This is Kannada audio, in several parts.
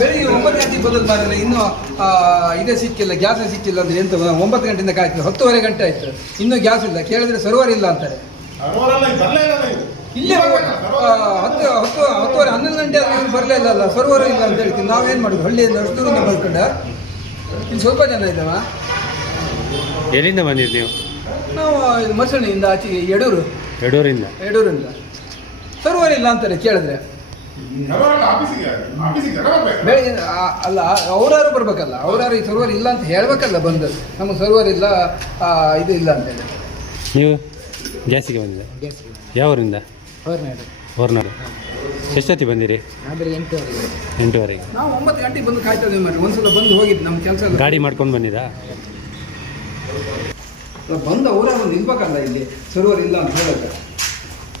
ಬೆಳಿಗ್ಗೆ 9 ಗಂಟೆಗೆ ಬದಲು ಮಾಡಿದ್ರೆ ಇನ್ನೂ ಇದೇ ಸಿಕ್ಕಿಲ್ಲ, ಗ್ಯಾಸ್ ಸಿಕ್ಕಿಲ್ಲ ಅಂದ್ರೆ ಎಂತ 9 ಗಂಟೆಯಿಂದ ಕಾಯ್ತು, 10:30 ಗಂಟೆ ಆಯ್ತು, ಇನ್ನೂ ಗ್ಯಾಸ್ ಇಲ್ಲ. ಕೇಳಿದ್ರೆ ಸರ್ವರ್ ಇಲ್ಲ ಅಂತಾರೆ. ಇಲ್ಲೇ 10:30 11 ಗಂಟೆ ಆದ್ರೆ ಬರಲೇ ಇಲ್ಲ, ಸರ್ವರ್ ಇಲ್ಲ ಅಂತ ಹೇಳ್ತೀನಿ. ನಾವೇನು ಮಾಡೋದು? ಹಳ್ಳಿಯಿಂದ ಅಷ್ಟು ದೂರದಿಂದ ಬರ್ಕೊಂಡ ಇಲ್ಲಿ ಸ್ವಲ್ಪ ಜನ ಇದ್ದಾವ. ಎಲ್ಲಿಂದ ಬಂದಿದ್ದು ನೀವು? ನಾವು ಇದು ಮಸಣಿಯಿಂದ ಆಚೆಗೆ ಯಡೂರಿಂದ ಸರ್ವರ್ ಇಲ್ಲ ಅಂತಾರೆ ಕೇಳಿದ್ರೆ. ಬೆಳಿಗ್ಗೆ ಅಲ್ಲ, ಅವರಾರು ಬರ್ಬೇಕಲ್ಲ, ಅವರಾರು ಈ ಸರ್ವರ್ ಇಲ್ಲ ಅಂತ ಹೇಳ್ಬೇಕಲ್ಲ ಬಂದು, ನಮಗೆ ಸರ್ವರ್ ಇಲ್ಲ ಇದು ಇಲ್ಲ ಅಂತ ಹೇಳಿ. ನೀವು ಗ್ಯಾಸಿಗೆ ಬಂದಿದೆ? ಯಾವೂರಿಂದ? ಹೊರನಾಡು. ಎಷ್ಟೊತ್ತಿ ಬಂದಿರಿ? 8:30. ನಾವು 9 ಗಂಟೆಗೆ ಬಂದು ಕಾಯ್ತಾ ಇದ್ದೀವಿ ಮಾಡಿ. ಒಂದ್ಸಲ ಬಂದು ಹೋಗಿದ್ದು ನಮ್ಮ ಕೆಲಸ. ಗಾಡಿ ಮಾಡ್ಕೊಂಡು ಬಂದಿದ್ದಾ? ಬಂದು ಅವರಾರು ನಿಲ್ಬೇಕಲ್ಲ, ಇಲ್ಲಿ ಸರ್ವರ್ ಇಲ್ಲ ಅಂತ ಹೇಳಕ್ಕೆ.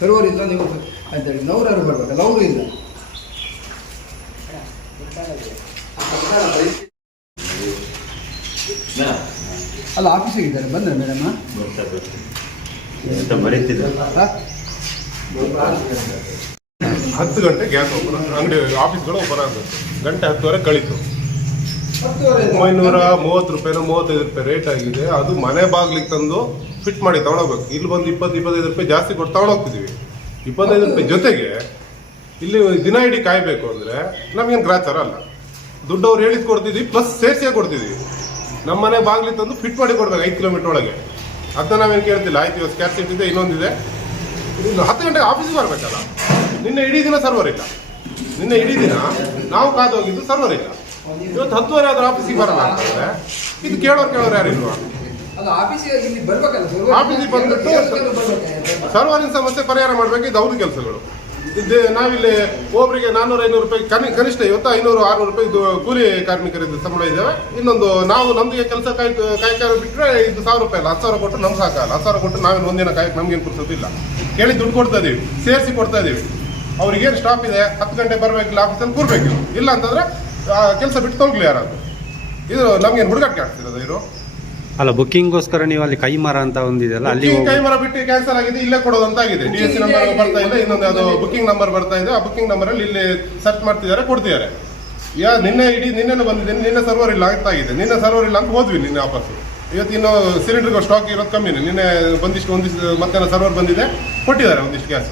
ಸರ್ವರ್ ಇಲ್ಲ ನೀವು ಅಂತೇಳಿ ನವರಾರು ಬರ್ಬೇಕಲ್ಲ, ಅವರು ಇಲ್ಲ. ಅಲ್ಲ, ಆಫೀಸಿಗೆ ಇದ್ದಾರೆ. ಬಂದ್ರೆ ಮೇಡಮ್ 10 ಗಂಟೆ ಗ್ಯಾಸ್ ಓಪನ್, ಅಂಗಡಿ ಆಫೀಸ್ಗಳು ಓಪನ್ ಆಗುತ್ತೆ. ಗಂಟೆ 10:30 ಕಳೀತು. 930 ರೂಪಾಯಿನೋ 35 ರೂಪಾಯಿ ರೇಟ್ ಆಗಿದೆ. ಅದು ಮನೆ ಬಾಗ್ಲಿಗೆ ತಂದು ಫಿಟ್ ಮಾಡಿ ತಗೊಳ್ಬೇಕು. ಇಲ್ಲಿ ಬಂದು 20-25 ರೂಪಾಯಿ ಜಾಸ್ತಿ ಕೊಟ್ಟು ತಗೊಂಡೋಗ್ತಿದ್ದೀವಿ. 25 ರೂಪಾಯಿ ಜೊತೆಗೆ ಇಲ್ಲಿ ದಿನ ಇಡೀ ಕಾಯಬೇಕು ಅಂದರೆ ನಮಗೇನು ಗ್ರಾಚಾರ ಅಲ್ಲ. ದುಡ್ಡು ಅವ್ರು ಹೇಳಿದ್ ಕೊಡ್ತಿದ್ವಿ, ಪ್ಲಸ್ ಸೇರ್ಸಿಯೇ ಕೊಡ್ತಿದ್ವಿ. ನಮ್ಮ ಮನೆ ಬಾಗ್ಲಿ ತಂದು ಫಿಟ್ ಮಾಡಿ ಕೊಡ್ಬೇಕು 5 ಕಿಲೋಮೀಟರ್ ಒಳಗೆ. ಅದನ್ನ ನಾವೇನು ಕೇಳ್ತಿಲ್ಲ. ಆಯ್ತು, ಇವತ್ತು ಸ್ಕ್ಯಾರ್ಸಿಟಿ ಇದೆ, ಇನ್ನೊಂದಿದೆ. ಇನ್ನು 10 ಗಂಟೆಗೆ ಆಫೀಸಿಗೆ ಬರಬೇಕಲ್ಲ. ನಿನ್ನೆ ಇಡೀ ದಿನ ಸರ್ವರ್ ಇಲ್ಲ. ನಿನ್ನೆ ಇಡೀ ದಿನ ನಾವು ಕಾದು ಹೋಗಿದ್ದು, ಸರ್ವರ್ ಇಲ್ಲ. ಇವತ್ತು 10:30 ಆದ್ರೆ ಆಫೀಸಿಗೆ ಬರಲ್ಲ ಅಂತಂದ್ರೆ ಇದು ಕೇಳೋರು ಯಾರಿಲ್ವಾ? ಆಫೀಸಿಗೆ ಬಂದ್ಬಿಟ್ಟು ಸರ್ವರಿನ ಸಮಸ್ಯೆ ಪರಿಹಾರ ಮಾಡಬೇಕು. ಇದು ಅವ್ರ ಕೆಲಸಗಳು. ನಾವಿಲ್ಲಿ ಒಬ್ಬರಿಗೆ 400-500 ರೂಪಾಯಿ ಕನಿಷ್ಠ ಇವತ್ತು 500-600 ರೂಪಾಯಿ ಕೂಲಿ ಕಾರ್ಮಿಕರಿದ್ದು ಸಂಬಳ ಇದ್ದೇವೆ. ಇನ್ನೊಂದು ನಾವು ನಮ್ಗೆ ಕೆಲಸ ಕಾಯ್ಕಾರ ಬಿಟ್ಟರೆ ಇದು 1,000 ರೂಪಾಯಿ ಅಲ್ಲ, 10,000 ಕೊಟ್ಟು ನಮ್ಗೆ ಸಾಕಲ್ಲ. 10,000 ಕೊಟ್ಟು ನಾವೇನು ಒಂದಿನ ಕಾಯಕ್ಕೆ ನಮ್ಗೇನು ಪುರ್ಸೋದಿಲ್ಲ. ಕೇಳಿ ದುಡ್ಡು ಕೊಡ್ತಾ ಇದೀವಿ, ಸೇರಿಸಿ ಕೊಡ್ತಾ ಇದೀವಿ. ಅವ್ರಿಗೇನು ಸ್ಟಾಪ್ ಇದೆ, 10 ಗಂಟೆ ಬರಬೇಕಿಲ್ಲ, ಆಫೀಸಲ್ಲಿ ಕೂರ್ಬೇಕಿಲ್ಲ. ಇಲ್ಲ ಅಂತಂದ್ರೆ ಕೆಲಸ ಬಿಟ್ಟು ತೊಳ್ಲಿ ಯಾರಾದ್ರು. ಇದು ನಮ್ಗೇನು ಹುಡುಗಾಟ ಆಗ್ತಿರೋದು ಇವರು. ಅಲ್ಲ, ಬುಕ್ಕಿಂಗ್ಗೋಸ್ಕರ ನೀವು ಅಲ್ಲಿ ಕೈಮರ ಅಂತ ಒಂದಿದೆಯಲ್ಲ, ಅಲ್ಲಿ ಕೈಮರ ಬಿಟ್ಟು ಕ್ಯಾನ್ಸಲ್ ಆಗಿದೆ. ಇಲ್ಲೇ ಕೊಡೋದು ಅಂತ ಆಗಿದೆ. DSC ನಂಬರ್ ಬರ್ತಾ ಇದೆ, ಇನ್ನೊಂದು ಅದು ಬುಕ್ಕಿಂಗ್ ನಂಬರ್ ಬರ್ತಾ ಇದೆ. ಆ ಬುಕ್ಕಿಂಗ್ ನಂಬರ್ ಅಲ್ಲಿ ಇಲ್ಲಿ ಸರ್ಚ್ ಮಾಡ್ತಿದ್ದಾರೆ, ಕೊಡ್ತಿದ್ದಾರೆ. ನಿನ್ನೆ ಬಂದಿದ್ದೇನೆ, ನಿನ್ನೆ ಸರ್ವರ್ ಇಲ್ಲ ಅಂತ ಆಗಿದೆ. ನಿನ್ನೆ ಸರ್ವರ್ ಇಲ್ಲ ಅಂತ ಹೋದ್ವಿ ನಿನ್ನೆ ವಾಪಸ್ಸು. ಇವತ್ತು ಇನ್ನು ಸಿಲಿಂಡರ್ಗೆ ಸ್ಟಾಕ್ ಇರೋದು ಕಮ್ಮಿನೇ. ನಿನ್ನೆ ಒಂದಿಷ್ಟು ಮತ್ತೆ ಸರ್ವರ್ ಬಂದಿದೆ, ಕೊಟ್ಟಿದ್ದಾರೆ ಒಂದಿಷ್ಟು ಗ್ಯಾಸ್.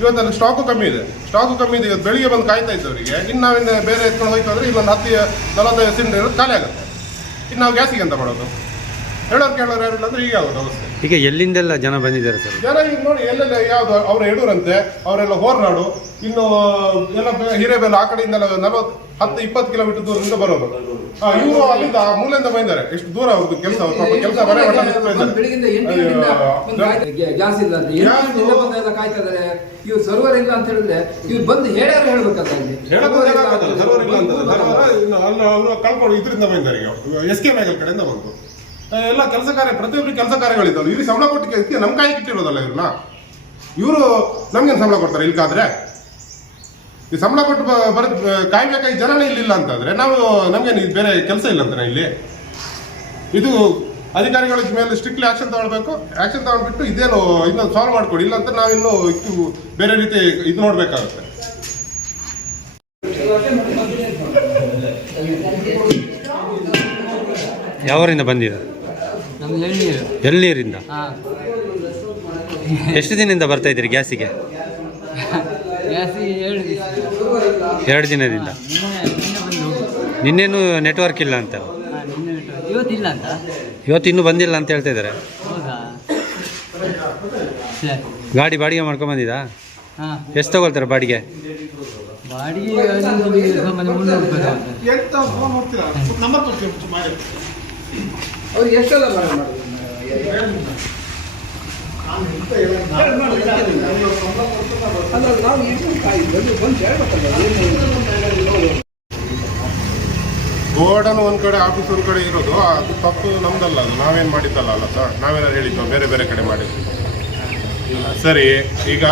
ಇವತ್ತಲ್ಲಿ ಸ್ಟಾಕು ಕಮ್ಮಿ ಇದೆ. ಇವತ್ತು ಬೆಳಿಗ್ಗೆ ಬಂದು ಕಾಯ್ತಾ ಇದ್ದವರಿಗೆ ಇನ್ನು ನಾವಿನ್ನು ಬೇರೆ ಎತ್ಕೊಂಡು ಹೋಯ್ತು ಅಂದರೆ ಇಲ್ಲೊಂದು 10-45 ಸಿಲಿಂಡರ್ ಖಾಲಿ ಆಗುತ್ತೆ. ಇನ್ನು ನಾವು ಗ್ಯಾಸಿಗೆ ಅಂತ ಮಾಡೋದು? ಕೇಳೋರು ಯಾರಿಲ್ಲ ಅಂದ್ರೆ ಹೀಗೆ ಆಗೋದು ಅವಸ್ಥೆ. ಈಗ ಎಲ್ಲಿಂದೆಲ್ಲ ಜನ ಬಂದಿದ್ದಾರೆ ಸರ್? ಜನ ಈಗ ನೋಡಿ ಎಲ್ಲೆಲ್ಲ ಯಾವ್ದು ಅವ್ರ ಯಡೂರಂತೆ, ಅವರೆಲ್ಲ ಹೋರ್ನಾಡು, ಇನ್ನು ಎಲ್ಲ ಹಿರೇಬೆಲ್ಲ ಆ ಕಡೆಯಿಂದ 40-20 ಕಿಲೋಮೀಟರ್ ದೂರದಿಂದ ಬರೋದು. ಇವರು ಅಲ್ಲಿಂದ ಮೂಲೆಯಿಂದ ಬಂದಿದ್ದಾರೆ. ಎಷ್ಟು ದೂರ ಅವ್ರದ್ದು ಕೆಲಸ, ಕೆಲಸ ಮನೆ ಗ್ಯಾಸ್ ಇಲ್ಲ ಅಂತ ಕಾಯ್ತಾ ಇದ್ದಾರೆ. ಇವ್ರು ಸರ್ವರ್ ಇಲ್ಲ ಅಂತ ಹೇಳಿದ್ರೆ ಇವ್ರು ಬಂದು ಹೇಳ್ಯಾರು ಹೇಳ್ಬೇಕಲ್ಲ. ಸರ್ವರ್ ಇಲ್ಲ ಅಂತ ಅವರು ಕಳ್ಕೊಂಡು ಇದರಿಂದ ಬಂದಿದ್ದಾರೆ. ಈಗ SK ಮ್ಯಾಗಲ್ ಕಡೆಯಿಂದ ಬಂದು ಎಲ್ಲ ಕೆಲಸ ಕಾರ್ಯ, ಪ್ರತಿಯೊಬ್ಬರಿಗೆ ಕೆಲಸ ಕಾರ್ಯಗಳಿದ್ದಾವೆ. ಇಲ್ಲಿ ಸಂಬಳ ಕೊಟ್ಟು ನಮ್ಮ ಕಾಯಿ ಇಟ್ಟಿರೋದಲ್ಲ ಇವ್ರನ್ನ. ಇವರು ನಮ್ಗೇನು ಸಂಬಳ ಕೊಡ್ತಾರೆ ಇಲ್ಕಾದ್ರೆ? ಈ ಸಂಬಳ ಕೊಟ್ಟು ಕಾಯ್ಬೇಕಾಗಿ ಜನನೇ ಇಲ್ಲಿಲ್ಲ ಅಂತಂದ್ರೆ ನಮ್ಗೇನು ಬೇರೆ ಕೆಲಸ ಇಲ್ಲ ಅಂತಾನೆ ಇಲ್ಲಿ? ಇದು ಅಧಿಕಾರಿಗಳ ಮೇಲೆ ಸ್ಟ್ರಿಕ್ಟ್ಲಿ ಆಕ್ಷನ್ ತಗೊಳ್ಬೇಕು. ಆಕ್ಷನ್ ತಗೊಂಡ್ಬಿಟ್ಟು ಇದೇನು ಇನ್ನೊಂದು ಸಾಲ್ವ್ ಮಾಡ್ಕೊಡಿ. ಇಲ್ಲ ಅಂತ ನಾವಿನ್ನು ಬೇರೆ ರೀತಿ ಇದು ನೋಡ್ಬೇಕಾಗುತ್ತೆ. ಯಾವರಿಂದ ಬಂದಿದೆ? ಎಳ್ನೀರಿಂದ. ಎಷ್ಟು ದಿನದಿಂದ ಬರ್ತಾ ಇದ್ದೀರಿ ಗ್ಯಾಸಿಗೆ? 2 ದಿನದಿಂದ. ನಿನ್ನೇನು ನೆಟ್ವರ್ಕ್ ಇಲ್ಲ ಅಂತ, ಇವತ್ತು ಇನ್ನೂ ಬಂದಿಲ್ಲ ಅಂತ ಹೇಳ್ತಾ ಇದ್ದಾರೆ. ಗಾಡಿ ಬಾಡಿಗೆ ಮಾಡ್ಕೊಂಡ್ ಬಂದಿದ್ದಾ? ಎಷ್ಟು ತಗೊಳ್ತಾರೆ ಬಾಡಿಗೆ? ಅವ್ರಿಗೆ ಎಷ್ಟೆಲ್ಲ ಗೋಡನ್ ಒಂದ್ ಕಡೆ, ಆಫೀಸ್ ಒಂದ್ ಕಡೆ ಇರೋದು. ಅದು ತಪ್ಪು ನಮ್ದಲ್ಲ. ಅದು ನಾವೇನ್ ಮಾಡಿದ್ದಲ್ಲ ಅಲ್ಲ ಸರ್, ನಾವೇನಾರು ಹೇಳಿದ್ವಿ ಬೇರೆ ಕಡೆ ಮಾಡಿದ್ವಿ. ಸರಿ, ಈಗ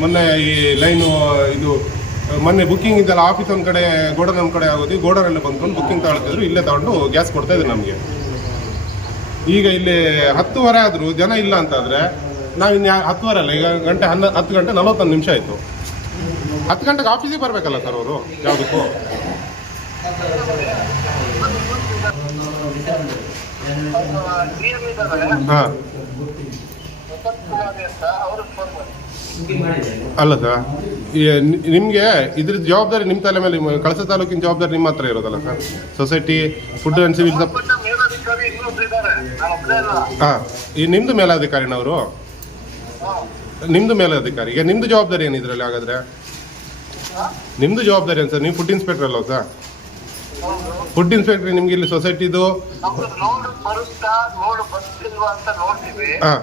ಮೊನ್ನೆ ಈ ಲೈನು ಇದು ಮೊನ್ನೆ ಬುಕ್ಕಿಂಗ್ ಇದೆಲ್ಲ ಆಫೀಸ್ ಒಂದು ಕಡೆ ಗೋಡನ್ ಒಂದು ಕಡೆ ಆಗೋದು, ಗೋಡನಲ್ಲಿ ಬಂದ್ಕೊಂಡು ಬುಕ್ಕಿಂಗ್ ತಗೊಳ್ತಿದ್ರು, ಇಲ್ಲೇ ತಗೊಂಡು ಗ್ಯಾಸ್ ಕೊಡ್ತಾ ಇದ್ರು ನಮಗೆ. ಈಗ ಇಲ್ಲಿ 10:30 ಆದರೂ ಜನ ಇಲ್ಲ ಅಂತಾದರೆ ನಾವು ಇನ್ನು 10:30 ಅಲ್ಲ, ಈಗ 10 ಗಂಟೆ 41 ನಿಮಿಷ ಆಯಿತು. 10 ಗಂಟೆಗೆ ಆಫೀಸಿಗೆ ಬರಬೇಕಲ್ಲ ಸರ್ ಅವರು ಯಾವುದಕ್ಕೂ. ಹಾಂ ಅಲ್ಲ ಸರ್, ನಿಮಗೆ ಇದ್ರದ್ದು ಜವಾಬ್ದಾರಿ ನಿಮ್ಮ ತಲೆ ಮೇಲೆ, ಕಳಸ ತಾಲೂಕಿನ ಜವಾಬ್ದಾರಿ ನಿಮ್ಮ ಹತ್ರ ಇರೋದಲ್ಲ sir. Society food and civil ಹಾಂ, ಈ ನಿಮ್ಮದು ಮೇಲಾಧಿಕಾರಿನವರು, ನಿಮ್ಮದು ಮೇಲಾಧಿಕಾರಿ. ಈಗ ನಿಮ್ಮದು ಜವಾಬ್ದಾರಿ ಏನು ಇದರಲ್ಲಿ ಹಾಗಾದರೆ? ನಿಮ್ಮದು ಜವಾಬ್ದಾರಿ ಏನು ಸರ್? ನೀವು ಫುಡ್ ಇನ್ಸ್ಪೆಕ್ಟರ್ ಅಲ್ವ ಸರ್? ಫುಡ್ ಇನ್ಸ್ಪೆಕ್ಟರ್ ನಿಮ್ಗೆ ಇಲ್ಲಿ ಸೊಸೈಟಿದು ಹಾಂ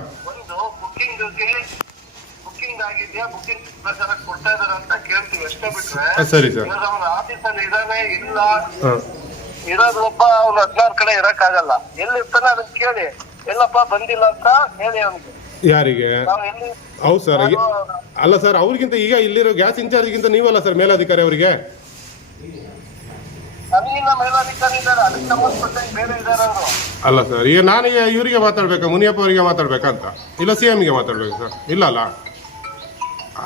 ಆಗಿದೆಯಾ ಬುಕಿಂಗ್ ಪ್ರಕಾರ ಕೊಡ್ತಾ ಇದಾರೆ ಅಂತ ಕೇಳ್ತೀವಿ ಅಷ್ಟೇ ಬಿಟ್ರೆ ಸರಿ ಸರ್ ಆಫೀಸಲ್ಲಿ ಇದಾನೆ ಇಲ್ಲ ಇರೋದು ಒಬ್ಬ ಅವ್ನು 16 ಕಡೆ ಇರಕ್ ಆಗಲ್ಲ. ಎಲ್ಲಿ ಇರ್ತಾನೆ ಅದನ್ನ ಕೇಳಿ, ಎಲ್ಲಪ್ಪ ಬಂದಿಲ್ಲ ಅಂತ ಹೇಳಿ ಅವ್ನಿಗೆ. ಯಾರಿಗೆ? ಹೌದು ಸರ್. ಅಲ್ಲ ಸರ್, ಅವ್ರಿಗಿಂತ ಈಗ ಇಲ್ಲಿರೋ ಗ್ಯಾಸ್ ಇನ್ಚಾರ್ಜ್ಗಿಂತ ನೀವಲ್ಲ ಸರ್ ಮೇಲಾಧಿಕಾರಿ ಅವರಿಗೆ? ನನಗಿನ್ನ ಮೇಲಾಧಿಕಾರಿ ಇದ್ದಾರೆ, ಅದಕ್ಕೆ ಸಂಬಂಧಪಟ್ಟಂಗೆ ಬೇರೆ ಇದ್ದಾರೆ ಅವರು. ಅಲ್ಲ ಸರ್, ಈಗ ನಾನೀಗ ಇವರಿಗೆ ಮಾತಾಡ್ಬೇಕಾ, ಮುನಿಯಪ್ಪ ಅವರಿಗೆ ಮಾತಾಡ್ಬೇಕಂತ, ಇಲ್ಲ CM ಗೆ ಮಾತಾಡ್ಬೇಕು ಸರ್? ಇಲ್ಲ ಅಲ್ಲ,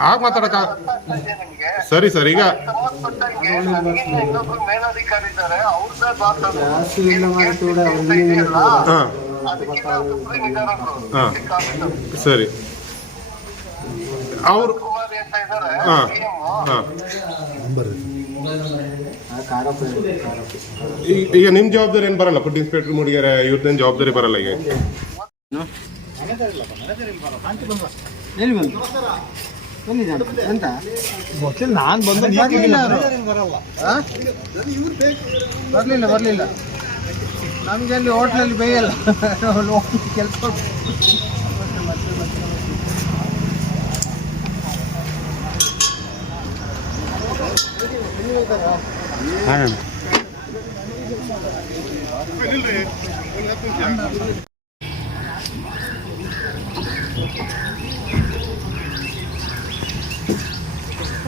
ಆಗ ಮಾತಾಡಕ. ಸರಿ ಸರ್, ಈಗ ಸಂಬಂಧಪಟ್ಟಂಗೆ ನನಗಿನ್ನ ಇನ್ನೊಬ್ರು ಮೇಲಾಧಿಕಾರಿ ಇದ್ದಾರೆ, ಅವ್ರದ್ದೇ ಮಾತಾಡೋದು. ಹಾಂ ಸರಿ, ಅವರು ಕುಮಾರಿ ಅಂತ ಇದ್ದಾರೆ. ಹಾಂ ಹಾಂ. ಈಗ ನಿಮ್ಮ ಜವಾಬ್ದಾರಿ ಏನು ಬರಲ್ಲ? ಫುಡ್ ಇನ್ಸ್ಪೆಕ್ಟರ್ ಮೂಡಿಗೆರೆ ಇವ್ರದ್ದೇನು ಜವಾಬ್ದಾರಿ ಬರಲ್ಲ ಈಗ? ನಾನು ಬರಲಿಲ್ಲ. ನಮಗೆ ಅಲ್ಲಿ ಹೋಟ್ಲಲ್ಲಿ ಬೇಯಲ್ಲ ಕೆಲಸ.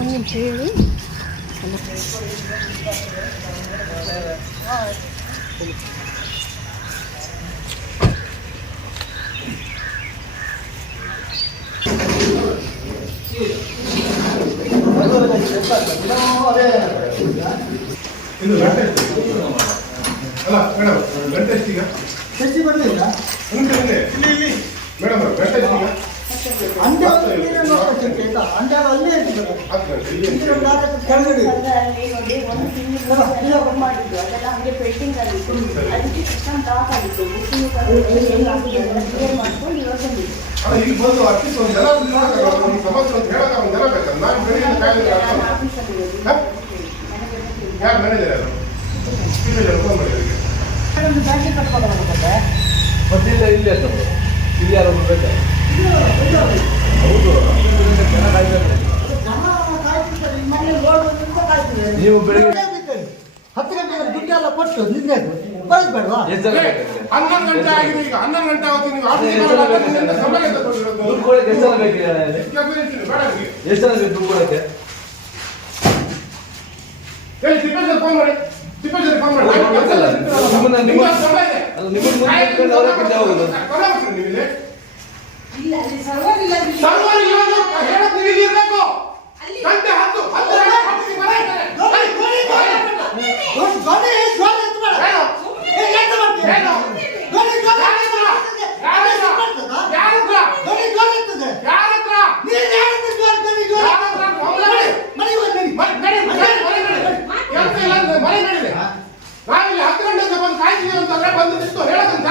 ಒಂದು ನಿಮಿಷ ಹೇಳಿ. ಅಲ್ಲ ಮೇಡಮ್, ಗಂಟೆ ಎಷ್ಟೀಗ? ಬರಲಿಲ್ಲ ಮೇಡಮ್ ಗಂಟೆ ಎಷ್ಟೀಗ? ಈಗ ಬಂದು ಅಟ್ಲೀಸ್ಟ್ ಒಂದು ಜನ ಸಮಸ್ಯೆ ಅಂತ ಹೇಳಕ್ಕೆ ಒಂದು ಜನ ಬೇಕಲ್ಲ. ನಾನು ಯಾರು ಮ್ಯಾನೇಜರ್ ಯಾರು? ಫೋನ್ ಮಾಡಿದ್ರಿಗೆ ಮೊದಲಿಂದ ಇಲ್ಲಿ ಇಲ್ಲಿ ಯಾರು ಬೇಕಾ? ಹೌದು, ನೀವು ಬೆಳಿಗ್ಗೆ 10 ಗಂಟೆಗೆ ದುಡ್ಡೆಲ್ಲ ಕೊಟ್ಟು ನಿನ್ನೆ ಬರಬೇಡವಾ? 11 ಗಂಟೆ ಆಗಿದೆ. ಈಗ 11 ಗಂಟೆ ಆಗುತ್ತೆ. ನೀವು ಎಷ್ಟು ಜನ ದುಡ್ಡು ಕೊಡಕ್ಕೆ ಹೇಳಿ. ತಿಪ್ಪೇಶ್ವರ ಫೋನ್ ಮಾಡಿ, ತಿಪ್ಪೇಶ್ವರ ಫೋನ್ ಮಾಡಿ. ನಾವಿಲ್ಲಿ 10 ಗಂಟೆಗೆ ಬಂದು ಕಾಯ್ತೀವಿ ಅಂತಂದ್ರೆ ಬಂದು ನಿಂತು ಹೇಳೋದನ್ನ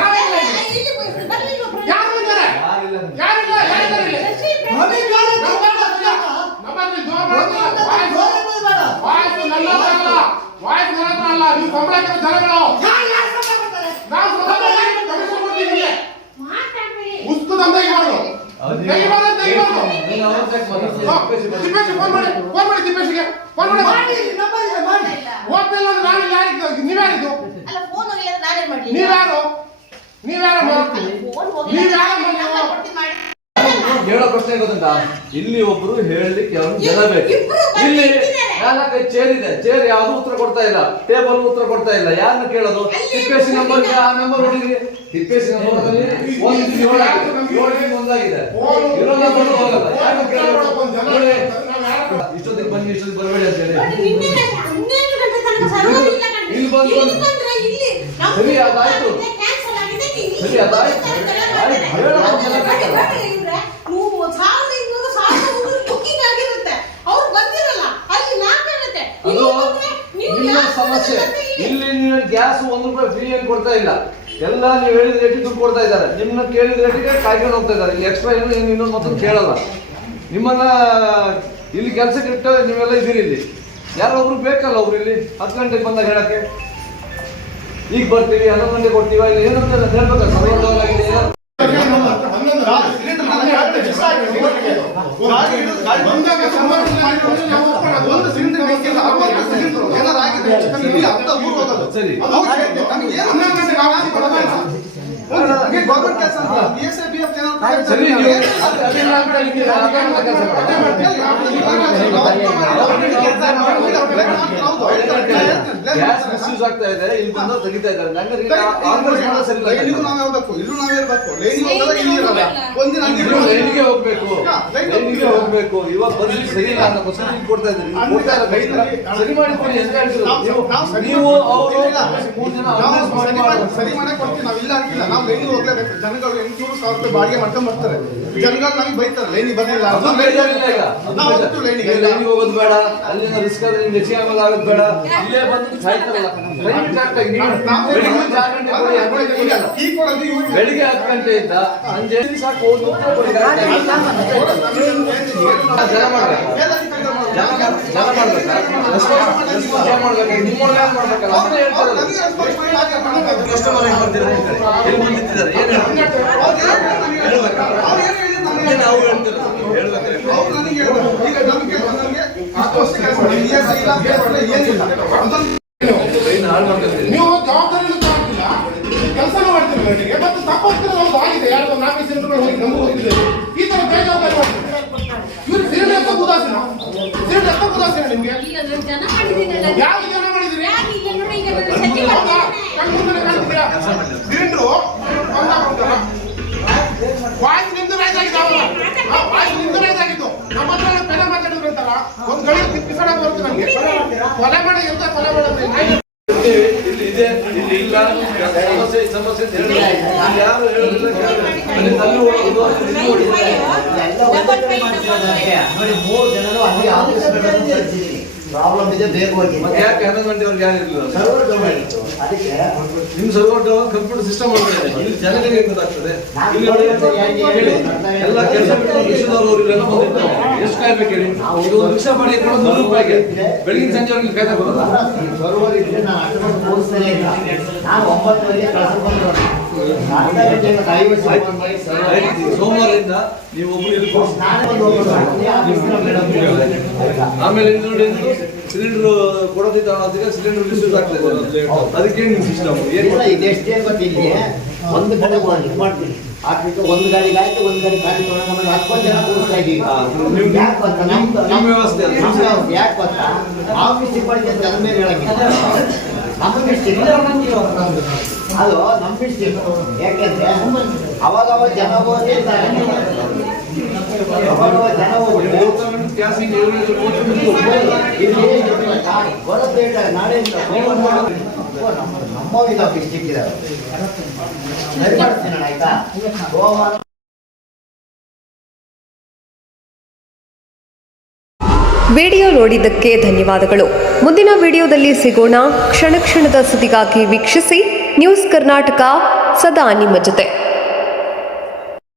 ನೀವು ಸಂಬಳ ಜನಗಳು ಉಸ್ಕು ದಂಧೆ ಮಾಡೋದು. ಫೋನ್ ಮಾಡಿ ತಿಪ್ಪೇಶಿಗೆ ಫೋನ್ ಮಾಡಿ. ಹೋಗ್ತಿಲ್ಲ ಅಂದ್ರೆ ನಾನು ಯಾರಿದ್ದು? ನೀವ್ಯಾರಿದ್ದು? ನೀವ್ಯಾರು? ಹೇಳೋ ಪ್ರಶ್ನೆ ಗೊತ್ತುಂಟಾ? ಇಲ್ಲಿ ಒಬ್ರು ಹೇಳಲಿಕ್ಕೆ ಜನ ಬೇಕು. ಇಲ್ಲಿ 4-5 ಚೇರ್ ಇದೆ, ಚೇರ್ ಯಾವ್ದು ಉತ್ತರ ಕೊಡ್ತಾ ಇಲ್ಲ, ಟೇಬಲ್ ಉತ್ತರ ಕೊಡ್ತಾ ಇಲ್ಲ. ಯಾರನ್ನ ಕೇಳೋದು? ತಿಪ್ಪೇಸಿ ನಂಬರ್, ಆ ನಂಬರ್ ಹೊಡಿರಿ. ತಿಪ್ಪೇಸಿ ನಂಬರ್ ಒಂದಾಗಿದೆ, ಇರೋ ನಂಬರ್ ಹೋಗಲ್ಲ. ಯಾರನ್ನ ಕೇಳೋದು? ಇಷ್ಟೊತ್ತಿಗೆ ಬನ್ನಿ, ಇಷ್ಟೊತ್ತಿಗೆ ಬರಬೇಡಿ ಅಂತ ಹೇಳಿ ಇಲ್ಲಿ ಬಂದು ಸರಿ ಅದಾಯ್ತು, ಸರಿ ಅದಾಯ್ತು. ಅದು ನಿಮ್ಮ ಸಮಸ್ಯೆ. ಇಲ್ಲಿ ನೀವು ಗ್ಯಾಸ್ ₹1 ಫ್ರೀ ಏನು ಕೊಡ್ತಾ ಇಲ್ಲ, ಎಲ್ಲ ನೀವು ಹೇಳಿದ ರೇಟಿಗೆ ದುಡ್ಡು ಕೊಡ್ತಾ ಇದ್ದಾರೆ. ನಿಮ್ಮನ್ನ ಕೇಳಿದ ರೇಟಿಗೆ ಕಾಯ್ಕೊಂಡು ಹೋಗ್ತಾ ಇದ್ದಾರೆ. ಇಲ್ಲಿ ಎಕ್ಸ್ಟ್ರಾ ಏನು ಇನ್ನೊಂದು ಮತ್ತೊಂದು ಕೇಳಲ್ಲ. ನಿಮ್ಮನ್ನ ಇಲ್ಲಿ ಕೆಲಸಕ್ಕೆ ಇಟ್ಟು ನೀವೆಲ್ಲ ಇದ್ದೀರಿ. ಇಲ್ಲಿ ಯಾರೋ ಒಬ್ರು ಬೇಕಲ್ಲ, ಒಬ್ರು ಇಲ್ಲಿ 10 ಗಂಟೆಗೆ ಬಂದಾಗ ಹೇಳಕ್ಕೆ ಈಗ ಬರ್ತೀವಿ 11 ಗಂಟೆ ಕೊಡ್ತೀವ, ಇಲ್ಲ ಏನಂತ ಹೇಳ್ಬೇಕು. ಸಮಯವಾಗಿದೆ ಸರಿ. ಸರಿ, ಗ್ಯಾಸ್ ಮಿಸ್ಯೂಸ್ ಆಗ್ತಾ ಇದೆ, ಇಲ್ಲಿ ಬಂದು ತೆಗಿತಾ ಇದ್ದಾರೆ. ಲೈನಿಗೆ ಹೋಗ್ಬೇಕು, ಲೈನಿಗೆ ಹೋಗ್ಬೇಕು. ಇವಾಗ ಪರಿಸ್ಥಿತಿ ಸರಿ ಇಲ್ಲ ಅನ್ನೋಕ್ಕೋಸ್ಕರ ಇಲ್ಲಿ ಕೊಡ್ತಾ ಇದ್ದಾರೆ. ಸರಿ ಮಾಡಿಕೊಡಿ ಅಂತ ಹೇಳ್ತಿರೋದು ನೀವು. ಅವರು 3 ಜನ ಸರಿ ಮಾಡಕ್ ಕೊಡ್ತೀವಿ, ನಾವ್ ಇಲ್ಲ ಅಂತಿಲ್ಲ. ನಾವು ಲೈನಿಗೆ ಹೋಗ್ಲೇಬೇಕು. ಜನಗಳು 800,000 ರೂಪಾಯಿ ಬಾಡಿಗೆ ಮಾಡ್ಕೊಂಡ್ ಬರ್ತಾರೆ. ಜನಗಳು ನಮಗೆ ಬೈತಾರೆ ಲೈನಿಗೆ ಬರ್ಲಿಲ್ಲ. ಲೈನಿಗೆ ಹೋಗೋದು ಬೇಡ, ಅಲ್ಲಿಂದ ರಿಸ್ಕ್ ಆದ್ರೆ ನಿಮ್ಗೆ ಹೆಚ್ಚಿಗೆ ಆಗೋದು ಆಗೋದು ಬೇಡ. ಇಲ್ಲೇ ಬಂದು ಸಾಯ್ತಾರಲ್ಲ. ಬೆಳಿಗ್ಗೆ 10 ಗಂಟೆಯಿಂದ ಸಂಜೆ ಸಾಕು ಜನ ಮಾಡ್ಬೇಕು. ಜನ ಮಾಡ್ಬೇಕಾ ಮಾಡ್ಬೇಕು, ನಿಮ್ಮ ಮಾಡ್ಬೇಕಲ್ಲ. ಅದನ್ನ ಹೇಳ್ತಾರೆ ಕಸ್ಟಮರ್ ಹೆಂಗ್ ಬರ್ತಿದ್ದಾರೆ, ಎಲ್ಲಿ ಬಂದಿದ್ದಾರೆ, ಏನು ನಾವು ನೀವು ಜವಾಬ್ದಾರಿ ಕೆಲಸ ಮಾಡ್ತೀರಿ ಮತ್ತೆ ತಪ್ಪಾಗ್ತಿರೋ ಆಗಿದೆ. ಯಾರು 4 ಸಿಲಿಂಡರ್ ಹೋಗಿ ನಮಗೂ ಹೋಗಿದೆ. ಈ ತರ ಬೇಜವಾಬ್ದಾರಿ ಮಾಡ್ತೀವಿ. ಇವ್ರು ಸಿಲಿಂಡರ್ ಎತ್ತ ಉದಾಸೀನ, ಸಿಲಿಂಡರ್ ಎತ್ತ ಉದಾಸೀನ. ನಿಮ್ಗೆ ಯಾವ ಜನ ಮಾಡಿದಿರಿ? ಸಿಲಿಂಡ್ರು ವಾಯ್ಸ್ ನಿಮ್ದು ರೈಸ್ ಆಗಿದ್ದಾವಲ್ಲ, ವಾಯ್ಸ್ ನಿಮ್ದು ರೈಸ್ ಆಗಿದ್ದು. ನಮ್ಮ ಹತ್ರ ಪೆನ ಮಾತಾಡಿದ್ರು ಅಂತಲ್ಲ, ಒಂದ್ ಗಡಿ ಕಿಸ್ಸಾಡ ಬರುತ್ತೆ ನಮ್ಗೆ. ಕೊಲೆ ಮಾಡಿ ಎಂತ ಕೊಲೆ ಮಾಡೋದು ಇಲ್ಲಿ ಇದೆ, ಇಲ್ಲಿ ಇಲ್ಲ. ಸಮಸ್ಯೆ ಸಮಸ್ಯೆ ಅಂತ ಹೇಳಿ ಯಾರು ಹೇಳೋದಿಲ್ಲ. ಅಲ್ಲಿ ತಲ್ಲು ಹೊಡೆದು ನೋಡಿ 3 ಜನರು ಅಲ್ಲಿ ಆಫೀಸ್ ಪ್ರಾಬ್ಲಮ್ ಇದೆ, ಬೇಗ ಹೋಗಿ. ಮತ್ತೆ ಯಾಕೆ 11 ಗಂಟೆವರೆಗೆ ಯಾರು ಇರಲಿಲ್ಲ? ಸರ್ವರ್ ಡೌನ್ ಅದಕ್ಕೆ ನಿಮ್ಮ ಸರ್ವರ್ ಡೌನ್ ಕಂಪ್ಯೂಟರ್ ಸಿಸ್ಟಮ್ ಒಳಗಡೆ ಇಲ್ಲಿ ಜನಗಳಿಗೆ ಗೊತ್ತಾಗ್ತದೆ. ಇಲ್ಲಿ ಎಲ್ಲ ಕೆಲಸ ಬಿಟ್ಟು ವಿಷಯದವರು ಇವರೆಲ್ಲ ಬಂದಿರ್ತಾರೆ. ಎಷ್ಟು ಕಾಯ್ಬೇಕು ಹೇಳಿ? ಇದು ಒಂದು ವಿಷಯ ಮಾಡಿ ₹100 ಬೆಳಗಿನ ಸಂಜೆವರೆಗೆ ಕಾಯ್ತಾ ಬರೋದು. ಸರ್ವರ್ ಇದ್ರೆ ನಾನು ಅಷ್ಟೊಂದು ತೋರಿಸ್ತೇನೆ ಇಲ್ಲ. ನಾನು 9 ಗಂಟೆಗೆ ಕೆಲಸ ಬಂದ್ರು. ಸೋಮವಾರದಿಂದ ನೀವು ಒಬ್ಬರು ಆಮೇಲೆ ಸಿಲಿಂಡರ್ ಕೊಡೋದಿದ್ದ ಸಿಲಿಂಡರ್ ಮಿಸ್ಯೂಸ್ ಆಗ್ತದೆ. ಅದಕ್ಕೆ ನಿಮ್ಮ ಸಿಸ್ಟಮ್ ಇದೆಷ್ಟೇ ಗೊತ್ತಿಲ್ಲ. ಒಂದು ಕಡೆ ಇದು ಮಾಡ್ತೀನಿ ಹಾಕ್ಬಿಟ್ಟು ಒಂದು ಗಾಡಿ ಹಾಕಿ ಒಂದು ಗಾಡಿ ಗಾಡಿ ತೊಗೊಂಡು 10 ಜನ ಕೂರಿಸ್ತಾ ಇದ್ದೀವಿ. ಯಾಕೆ ಗೊತ್ತಾ? ನಮ್ಮ ವ್ಯವಸ್ಥೆ ಯಾಕೆ ಗೊತ್ತಾ? ಆಫೀಸ್ ಡಿಪಾರ್ಟ್ಮೆಂಟ್ ಅದ್ರ ಮೇಲೆ ಹೇಳಂಗಿಲ್ಲ. ನಮ್ಮ ಮಿಸ್ಟೇಕ್ ಅದು ನಮ್ಮ ಮಿಸ್ಟೇಕ್. ಯಾಕೆಂದ್ರೆ ಅವಾಗ ಜನ ಹೋಗಿ ಜನ ಹೋಗಿ ನಾಳೆಯಿಂದ ನಮ್ಮವಿದ ಮಿಸ್ಟೇಕ್ ಇದ್ದಾರೆ. ಸರಿ ಮಾಡ್ತೀನಿ ಆಯ್ತಾ? ಸೋಮವಾರ ವಿಡಿಯೋ ನೋಡಿದ್ದಕ್ಕೆ ಧನ್ಯವಾದಗಳು. ಮುಂದಿನ ವಿಡಿಯೋದಲ್ಲಿ ಸಿಗೋಣ. ಕ್ಷಣ ಕ್ಷಣದ ಸುದ್ದಿಗಾಗಿ ವೀಕ್ಷಿಸಿ ನ್ಯೂಸ್ ಕರ್ನಾಟಕ, ಸದಾ ನಿಮ್ಮ ಜೊತೆ.